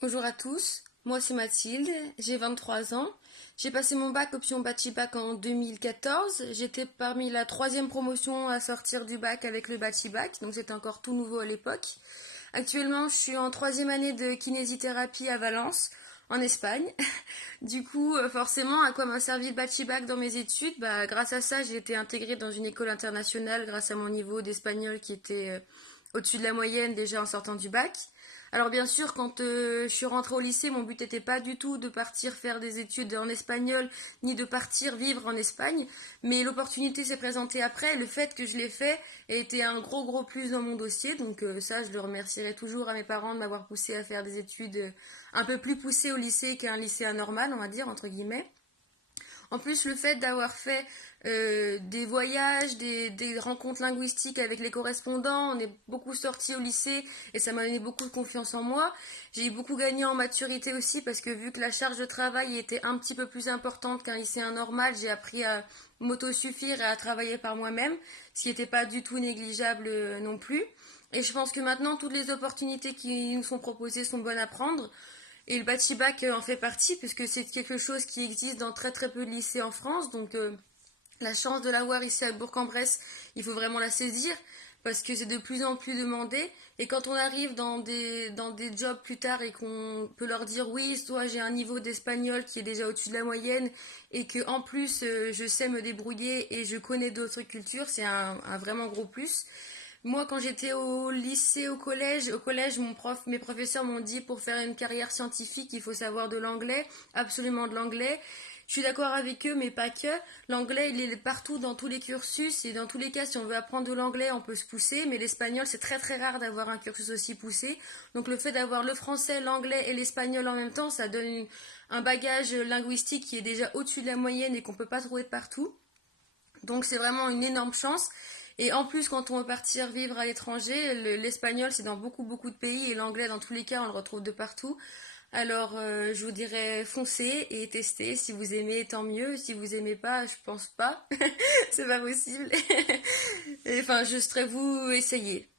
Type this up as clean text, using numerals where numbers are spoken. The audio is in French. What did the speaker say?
Bonjour à tous, moi c'est Mathilde, j'ai 23 ans. J'ai passé mon bac option Bac en 2014. J'étais parmi la troisième promotion à sortir du bac avec le Bac, donc c'était encore tout nouveau à l'époque. Actuellement, je suis en troisième année de kinésithérapie à Valence, en Espagne. Du coup, forcément, à quoi m'a servi le Bac dans mes études? Bah, grâce à ça, j'ai été intégrée dans une école internationale grâce à mon niveau d'espagnol qui était au-dessus de la moyenne déjà en sortant du bac. Alors bien sûr, quand je suis rentrée au lycée, mon but n'était pas du tout de partir faire des études en espagnol, ni de partir vivre en Espagne, mais l'opportunité s'est présentée après. Le fait que je l'ai fait a été un gros plus dans mon dossier, donc ça, je le remercierai toujours à mes parents de m'avoir poussé à faire des études un peu plus poussées au lycée qu'un lycée anormal, on va dire, entre guillemets. En plus, le fait d'avoir fait des voyages, des rencontres linguistiques avec les correspondants, on est beaucoup sortis au lycée et ça m'a donné beaucoup de confiance en moi. J'ai beaucoup gagné en maturité aussi parce que vu que la charge de travail était un petit peu plus importante qu'un lycéen normal, j'ai appris à m'autosuffire et à travailler par moi-même, ce qui n'était pas du tout négligeable non plus. Et je pense que maintenant, toutes les opportunités qui nous sont proposées sont bonnes à prendre. Et le Bachibac en fait partie, puisque c'est quelque chose qui existe dans très peu de lycées en France. Donc la chance de l'avoir ici à Bourg-en-Bresse, il faut vraiment la saisir, parce que c'est de plus en plus demandé. Et quand on arrive dans des jobs plus tard et qu'on peut leur dire oui, soit j'ai un niveau d'espagnol qui est déjà au-dessus de la moyenne, et que en plus je sais me débrouiller et je connais d'autres cultures, c'est un vraiment gros plus. Moi, quand j'étais au lycée, au collège, mes professeurs m'ont dit pour faire une carrière scientifique, il faut savoir de l'anglais, absolument de l'anglais. Je suis d'accord avec eux, mais pas que. L'anglais, il est partout dans tous les cursus et dans tous les cas, si on veut apprendre de l'anglais, on peut se pousser, mais l'espagnol, c'est très rare d'avoir un cursus aussi poussé. Donc le fait d'avoir le français, l'anglais et l'espagnol en même temps, ça donne un bagage linguistique qui est déjà au-dessus de la moyenne et qu'on peut pas trouver partout. Donc c'est vraiment une énorme chance. Et en plus, quand on veut partir vivre à l'étranger, l'espagnol c'est dans beaucoup de pays et l'anglais dans tous les cas on le retrouve de partout. Alors je vous dirais foncez et testez. Si vous aimez, tant mieux. Si vous aimez pas, je pense pas. C'est pas possible. Et enfin, juste vous essayez.